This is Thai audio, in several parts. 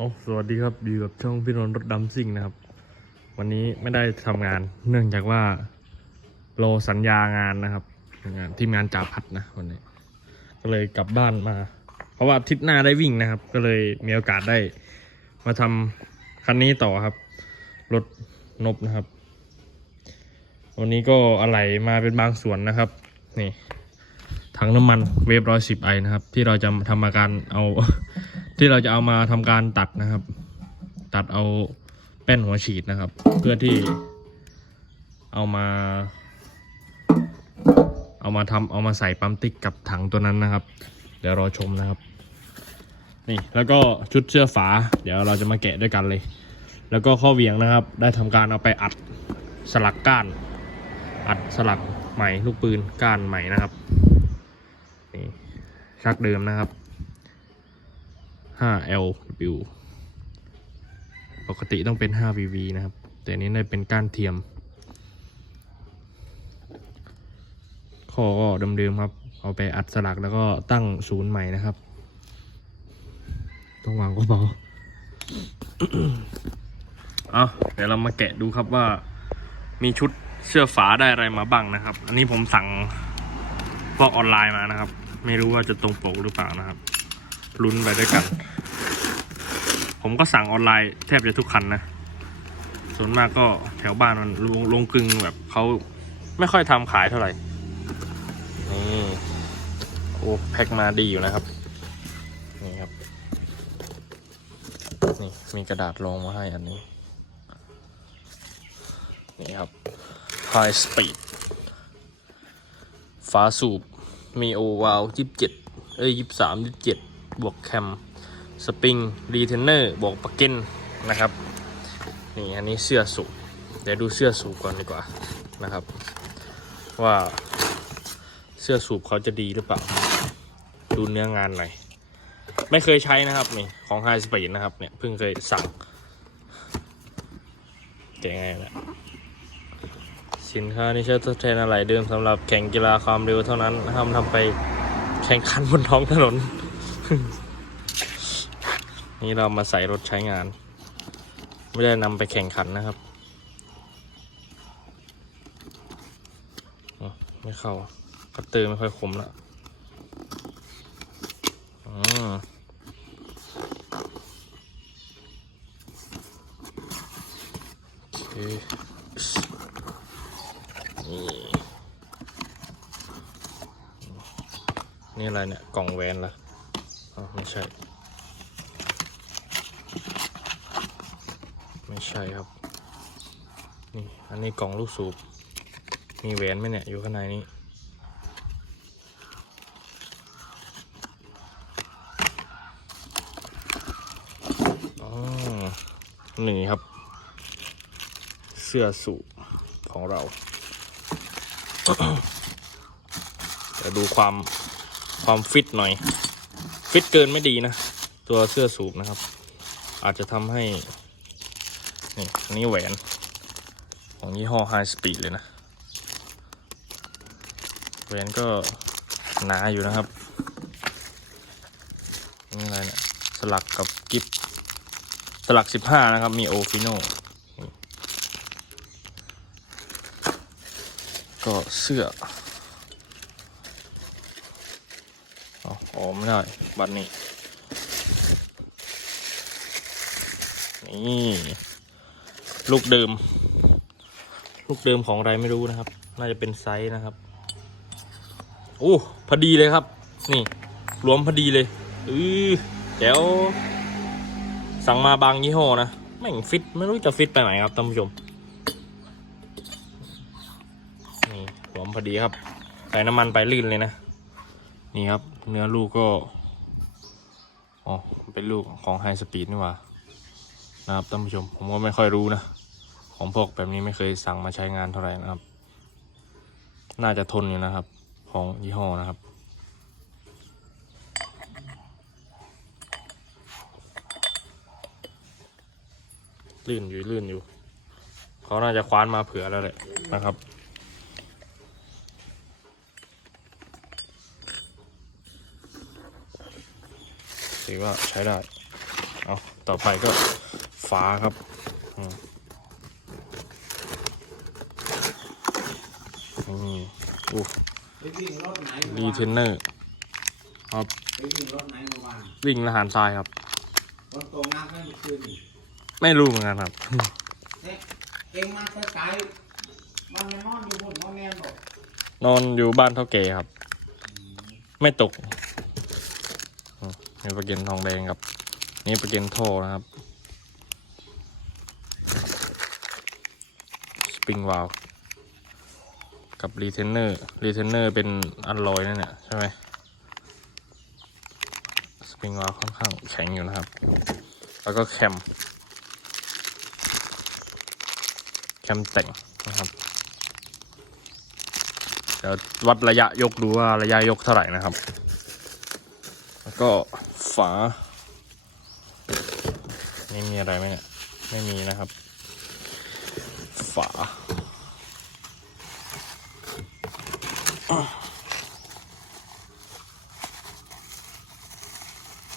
เอาสวัสดีครับอยู่กับช่องพี่นนท์รถดำซิ่งนะครับ วันนี้ไม่ได้ทำงาน เนื่องจากว่ารอสัญญางานนะครับงานทีมงานจ่าพัดนะวันนี้ ก็เลยกลับบ้านมา เพราะว่าทิศหน้าได้วิ่งนะครับ ก็เลยมีโอกาสได้ มาทำคันนี้ต่อครับ รถนบนะครับ วันนี้ก็อะไหลมาเป็นบางส่วนนะครับ นี่ถังน้ำมันเวฟร้อยสิบไอนะครับ ที่เราจะทำมาการเอา ที่เราจะเอามาทำการตัดนะครับ ตัดเอาแป้นหัวฉีดนะครับ เพื่อที่เอามา เอามาทำเอามาใส่ปั๊มติ๊กกับถังตัวนั้นนะครับ เดี๋ยวรอชมนะครับ นี่แล้วก็ชุดเสื้อฝา เดี๋ยวเราจะมาแกะด้วยกันเลย แล้วก็ข้อเหวียงนะครับ ได้ทำการเอาไปอัดสลักก้าน อัดสลักใหม่ลูกปืนก้านใหม่นะครับนี่ชักเดิมนะครับ 5LW ปกติต้องเป็น 5VV นะครับ แต่นนี้ได้เป็นก้านเทียมข้อก็เดิมๆครับ เอาไปอัดสลักแล้วก็ตั้งศูนย์ใหม่นะครับ ต้องวางก็เบาเอาเดี๋ยวเรามาแกะดูครับว่ามีชุดเสื้อฝาได้อะไรมาบ้างนะครับ อันนี้ผมสั่งพวกออนไลน์มานะครับ ไม่รู้ว่าจะตรงปกหรือเปล่านะครับ ลุ้นไปด้วยกัน ผมก็สั่งออนไลน์แทบจะทุกคันนะ ส่วนมากก็แถวบ้านมันลงลงกึงแบบเขาไม่ค่อยทำขายเท่าไหร่นี่โอ้แพ็คมาดีอยู่นะครับ นี่ครับ นี่มีกระดาษรองมาให้อันนี้ นี่ครับ High Speed ฝาสูบ มีโอวาลยี่สิบเจ็ดเอ้ยยี่สิบสามยี่สิบเจ็ด บวกแคมสปริงรีเทนเนอร์บวกปากเก้นนะครับนี่อันนี้เสื้อสูบเดี๋ยวดูเสื้อสูบก่อนดีกว่านะครับ ว่าเสื้อสูบเขาจะดีหรือเปล่า ดูเนื้องานหน่อยไม่เคยใช้นะครับนี่ของ High Speed นะครับเนี่ยเพิ่งเคยสั่งแกะไงนะสินค้านี้ใช้ทดแทนอะไรเดิมสำหรับแข่งกีฬาความเร็วเท่านั้นห้ามทำไปแข่งขันบนท้องถนน นี่เรามาใส่รถใช้งาน ไม่ได้นำไปแข่งขันนะครับ ไม่เข้าคัตเตอร์ไม่ค่อยคมล้วอ๋อโอเคนี่นี่อะไรเนี่ย กล่องแหวนเหร อ๋อไม่ใช่ ไม่ใช่ครับ นี่ อันนี้กล่องลูกสูบ มีแหวนไหมเนี่ย อยู่ข้างในนี้ อ๋อ นี่ครับ เสื้อสูบของเราเดี๋ยวดูความความฟิตหน่อย ฟิตเกินไม่ดีนะ ตัวเสื้อสูบนะครับ อาจจะทำให้ นี่อันนี้แหวน ของยี่ห้อ High Speed เลยนะ แหวนก็หนาอยู่นะครับนี่อะไรเนี่ยสลักกับกิฟสลัก15นะครับ มีโอฟิโนก็เสื้อเอาอไม่ได้ บัตรนี้ นี่ ลูกเดิม ลูกเดิมของอะไรไม่รู้นะครับ น่าจะเป็นไซส์นะครับโอ้พอดีเลยครับ นี่รวมพอดีเลยอือเดี๋ยวสั่งมาบางยี่ห้อนะแม่งฟิตไม่รู้จะฟิตไปไหนครับท่านผู้ชม นี่หอมพอดีครับ ใส่น้ำมันไปลื่นเลยนะ นี่ครับ เนื้อลูกก็ อ๋อ เป็นลูกของไฮสปีดนี่หว่า นะครับท่านผู้ชม ผมก็ไม่ค่อยรู้นะ ของพวกแบบนี้ไม่เคยสั่งมาใช้งานเท่าไหร่นะครับ น่าจะทนอยู่นะครับ ของยี่ห้อนะครับลื่นอยู่ลื่นอยู่ เขาน่าจะคว้านมาเผื่อแล้วแหละนะครับ ถือว่าใช้ได้ เอาต่อไปก็ฝาครับอืมนี่อู้ไปวิ่งรถไหนรีเทนเนอร์ครับไปวิ่งรถไหนเมื่อวานวิ่งละหารทรายครับรถตรงน้ำให้เมื่อคืนนี่ไม่รู้เหมือนกันครับเนี่ยเองมาไกลๆมันไม่นอนอยู่บนนอนแนมบอกนอนอยู่บ้านเท่าแก่ครับ ไม่ตกอืม นี่ประเก็นทองแดงครับ นี่ประเก็นท่อนะครับ สปริงวาลกับรีเทนเนอร์ รีเทนเนอร์เป็นอันลอยนั่นแหละใช่ไหมสปริงวาลค่อนข้างแข็งอยู่นะครับ แล้วก็แคม แคมแต่งนะครับ เดี๋ยววัดระยะยกดูว่าระยะยกเท่าไหร่นะครับ แล้วก็ ฝา นี่มีอะไรไหมเนี่ย ไม่มีนะครับ ฝา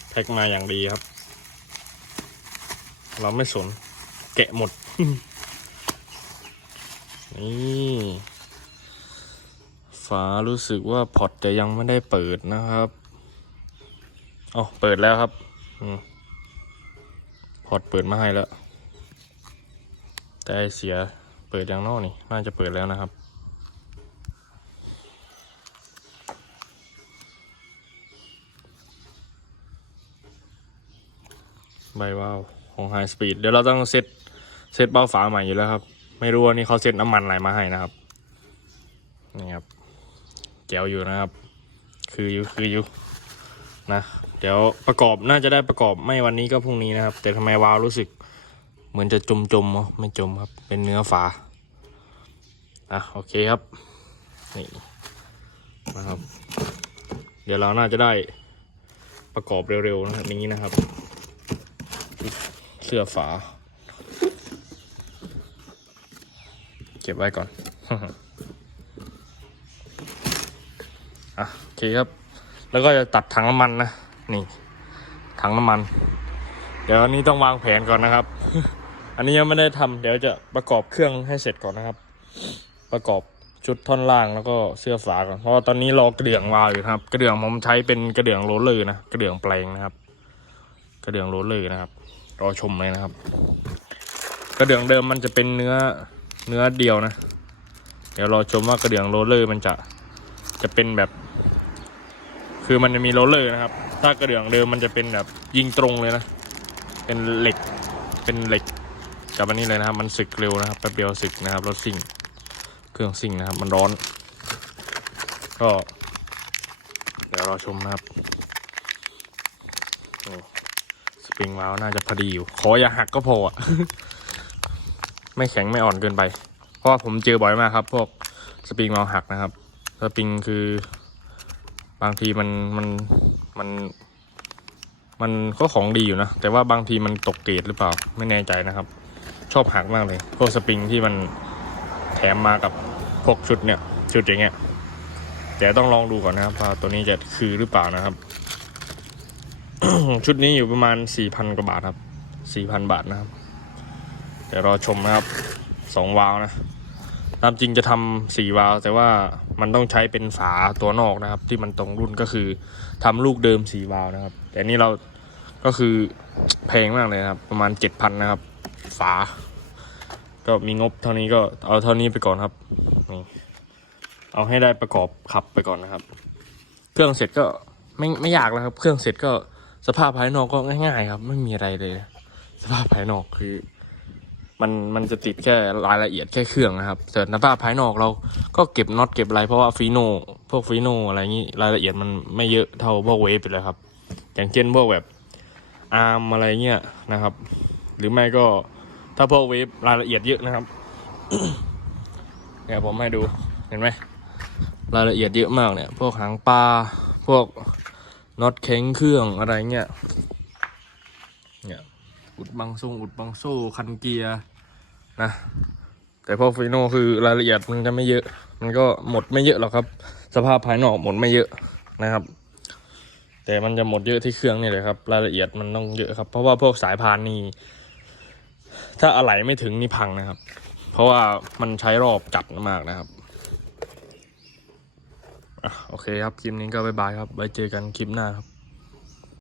แพ็กมาอย่างดีครับ เราไม่สน แกะหมด นี่ฝารู้สึกว่าพอร์ตจะยังไม่ได้เปิดนะครับ อ๋อเปิดแล้วครับอมพอร์ตเปิดมาให้แล้ว แต่ไอเสียเปิดยังนอกนี่ น่าจะเปิดแล้วนะครับ ใบว้าวของ High Speed เดี๋ยวเราต้องเซตเซตเบ้าฝาใหม่อยู่แล้วครับ ไม่รู้ว่านี่เขาเซตน้ำมันอะไรมาให้นะครับ นี่ครับแจวอยู่นะครับ คืออยู่คืออยู่นะ เดี๋ยวประกอบน่าจะได้ประกอบไม่วันนี้ก็พรุ่งนี้นะครับ แต่ทำไมวาวรู้สึก เหมือนจะจมจมๆอ๋อไม่จมครับ เป็นเนื้อฝาอะโอเคครับนี่นะครับ เดี๋ยวเราน่าจะได้ประกอบเร็วๆนะครับนี้นะครับ เสื้อฝา เก็บไว้ก่อนอะโอเคครับ แล้วก็จะตัดถังน้ำมันนะ นี่ถังน้ำมัน เดี๋ยวอันนี้ต้องวางแผนก่อนนะครับ อันนี้ยังไม่ได้ทำเดี๋ยวจะประกอบเครื่องให้เสร็จก่อนนะครับ ประกอบชุดท่อนล่างแล้วก็เสื้อฝาก่อนเพราะว่าตอนนี้รอกระเดื่องวาวอยู่ครับ กระเดื่องผมใช้เป็นกระเดื่องโรลเลอร์นะกระเดื่องแปลงนะครับ กระเดื่องโรลเลอร์นะครับ รอชมเลยนะครับ กระเดื่องเดิมมันจะเป็นเนื้อเนื้อเดียวนะ เดี๋ยวรอชมว่ากระเดื่องโรลเลอร์มันจะจะเป็นแบบ คือมันจะมีโรลเลอร์นะครับ ถ้ากระเดื่องเดิมมันจะเป็นแบบยิงตรงเลยนะ เป็นเหล็ก เป็นเหล็กกับอันนี้เลยนะครับ มันสึกเร็วนะครับแป๊บเดียวสึกนะครับรถซิ่ง เครื่องซิ่งนะครับ มันร้อน ก็ เดี๋ยวรอชมนะครับโอ้สปริงวาลวน่าจะพอดีอยู่ ขออย่าหักก็พออะไม่แข็งไม่อ่อนเกินไป เพราะว่าผมเจอบ่อยมากครับ พวกสปริงวาลวหักนะครับ สปริงคือบางทีมันมัน มัน มันก็ของดีอยู่นะ แต่ว่าบางทีมันตกเกรดหรือเปล่า ไม่แน่ใจนะครับ ชอบหักมากเลยพวกสปริงที่มันแถมมากับพวกชุดเนี่ย ชุดอย่างเงี้ยแต่ต้องลองดูก่อนนะครับว่าตัวนี้จะคือหรือเปล่านะครับ ชุดนี้อยู่ประมาณสี่พันกว่าบาทครับสี่พันบาทนะครับเดี๋ยวรอชมนะครับสองวาล์วนะตามจริงจะทำสี่วาล์วแต่ว่ามันต้องใช้เป็นฝาตัวนอกนะครับ ที่มันตรงรุ่นก็คือ ทำลูกเดิมสี่วาล์วนะครับ แต่นี่เราก็คือแพงมากเลยครับ ประมาณเจ็ดพันนะครับ ฝา ก็มีงบเท่านี้ก็เอาเท่านี้ไปก่อนครับนี่เอาให้ได้ประกอบขับไปก่อนนะครับ เครื่องเสร็จก็ไม่ไม่ยากแล้วครับ เครื่องเสร็จก็สภาพภายนอกก็ง่ายๆครับ ไม่มีอะไรเลย สภาพภายนอกคือ มันมันจะติดแค่รายละเอียดแค่เครื่องนะครับแต่สภาพภายนอกเราก็เก็บน็อตเก็บอะไรเพราะว่าฟีโนพวกฟีโนอะไรงี้รายละเอียดมันไม่เยอะเท่าพวกเวฟไปเลยครับ อย่างเช่นพวกแบบอาร์มอะไรเงี้ยนะครับ หรือไม่ก็ถ้าพวกเวฟรายละเอียดเยอะนะครับเนี่ยผมให้ดูเห็นไหมรายละเอียดเยอะมากเนี่ย พวกหางปลาพวกน็อตเค้งเครื่องอะไรเงี้ยเนี่ยอุดบังทรงอุดบังโซ่คันเกียร์ นะ แต่พอฟีโน่คือรายละเอียดมันจะไม่เยอะ มันก็หมดไม่เยอะหรอกครับ สภาพภายนอกหมดไม่เยอะนะครับ แต่มันจะหมดเยอะที่เครื่องนี่เลยครับ รายละเอียดมันต้องเยอะครับ เพราะว่าพวกสายพานนี่ถ้าอะไหล่ไม่ถึงนี่พังนะครับ เพราะว่ามันใช้รอบจัดมากนะครับอโอเคครับ คลิปนี้ก็บายบายครับ ไว้เจอกันคลิปหน้าครับ